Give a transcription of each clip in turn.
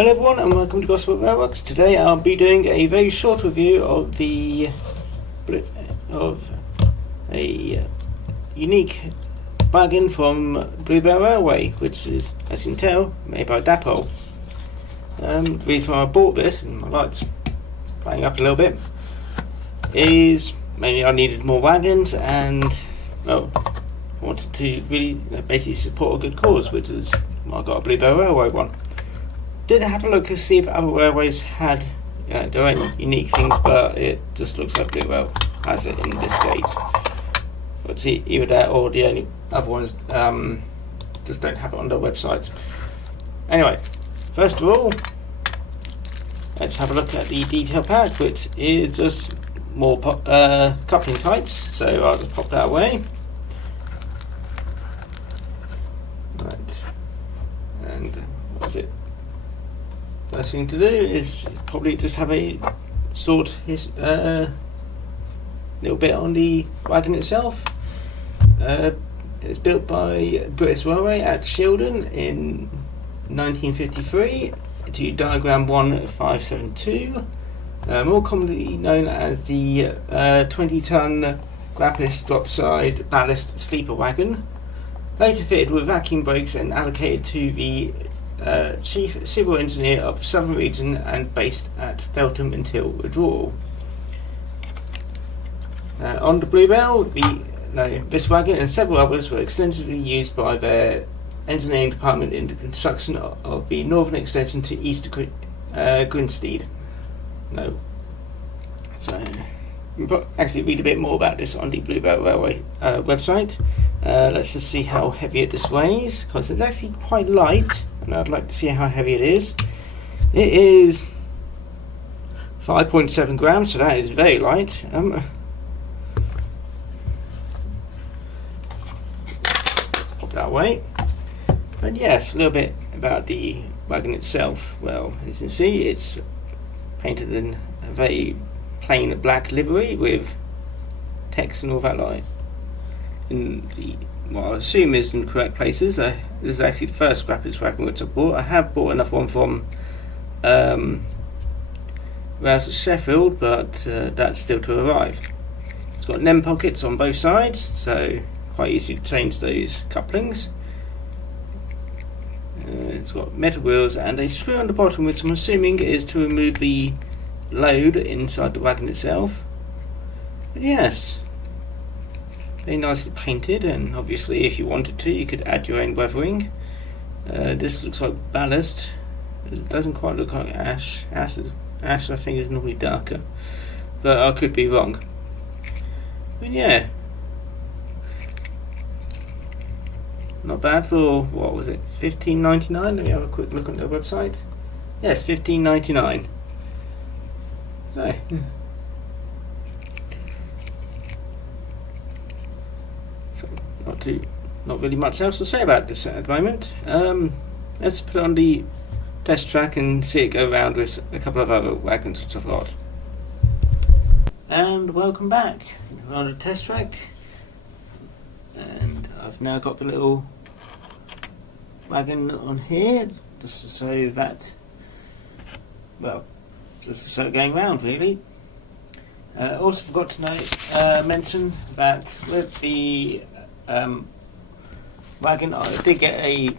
Hello everyone and welcome to Gosport Railworks. Today I'll be doing a very short review of a unique wagon from Bluebell Railway, which is, as you can tell, made by Dapol. The reason why I bought this, and my lights playing up a little bit, is mainly I needed more wagons and, well, I wanted to really basically support a good cause, which is why I got a Bluebell Railway one. Did have a look to see if other railways had their own unique things, but it just looks like Bluebell has it in this gate. But see, either that or the only other ones just don't have it on their websites. Anyway, first of all, let's have a look at the detail pack, which is just more coupling types. So I'll just pop that away. Right, and what's it? First thing to do is probably just have a short little bit on the wagon itself. It's built by British Railway at Shildon in 1953 to diagram 1572, more commonly known as the 20-ton Grampus drop-side ballast sleeper wagon, later fitted with vacuum brakes and allocated to the Chief Civil Engineer of Southern Region and based at Feltham until withdrawal. On the Bluebell, this wagon and several others were extensively used by their engineering department in the construction of the northern extension to East Grinstead. So you can actually read a bit more about this on the Bluebell Railway website. Let's just see how heavy this weighs, because it's actually quite light, and I'd like to see how heavy it is. It is 5.7 grams, so that is very light. Pop that away. But yes, a little bit about the wagon itself. Well, as you can see, it's painted in a very plain black livery with text and all that like in the, what I assume is in the correct places. This is actually the first Grampus wagon which I bought. I have bought another one from Rouse at Sheffield, but that's still to arrive. It's got NEM pockets on both sides, so quite easy to change those couplings. It's got metal wheels and a screw on the bottom, which I'm assuming is to remove the load inside the wagon itself. But yes, very nicely painted, and obviously if you wanted to you could add your own weathering. This looks like ballast. It doesn't quite look like ash. Ash I think is normally darker, but I could be wrong. But yeah, not bad for, what was it, $15.99? Let me have a quick look on their website. Yes, $15.99. So not really much else to say about this at the moment. Let's put it on the test track and see it go around with a couple of other wagons which I've got. And welcome back. We're on the test track, and I've now got the little wagon on here just so that, well, just so going round really. Also forgot to mention that with the wagon I did get a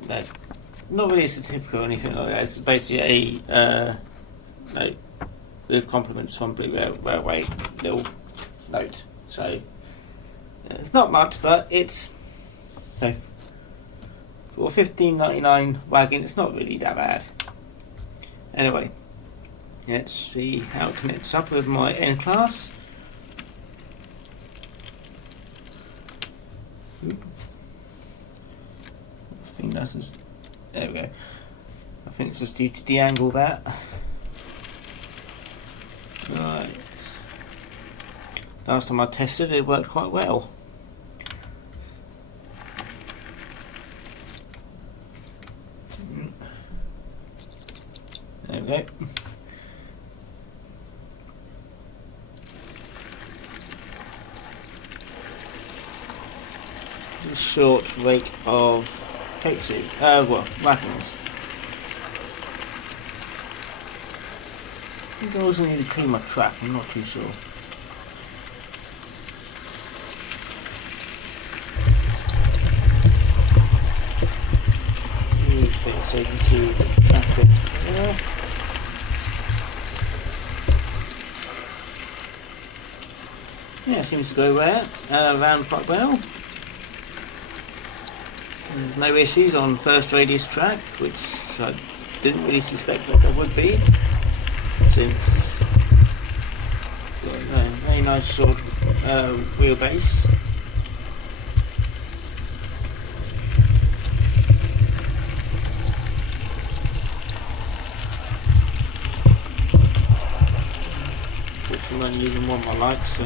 not really a certificate or anything like that. It's basically a note with compliments from Bluebell Railway, little note. So it's not much, but it's for a $15.99 wagon, it's not really that bad. Anyway, let's see how it connects up with my N class. I think that's just, there we go. I think it's just due to de-angle that. Right. Last time I tested it worked quite well. There we go. A short rake of coat soup, wagons. think I also need to clean my track, I'm not too sure. So you can see the track up there. Yeah, seems to go around quite well. There's no issues on first radius track, which I didn't really suspect that there would be, since got a very nice sort of wheelbase. I'm only using one of my lights, so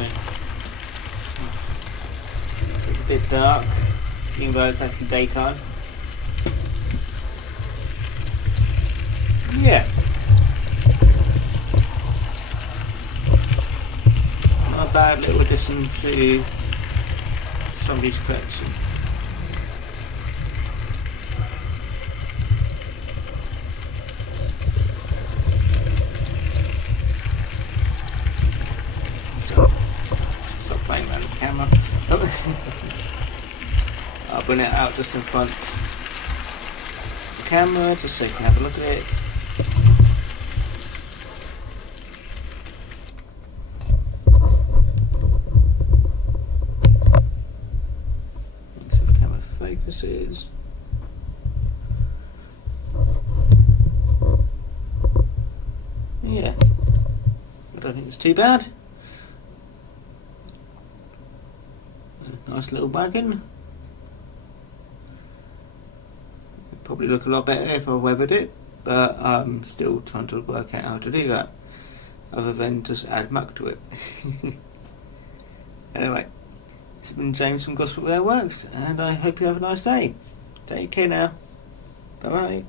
it's a bit dark, even though it's actually daytime. Yeah. Not a bad little addition to somebody's collection. Stop playing around with the camera. I'll bring it out just in front of the camera just so you can have a look at it. Make sure the camera focuses. Yeah, I don't think it's too bad. Nice little wagon. It'd probably look a lot better if I weathered it, but I'm still trying to work out how to do that, other than just add muck to it. Anyway, it's been James from Gosport Railworks, and I hope you have a nice day. Take care now. Bye bye.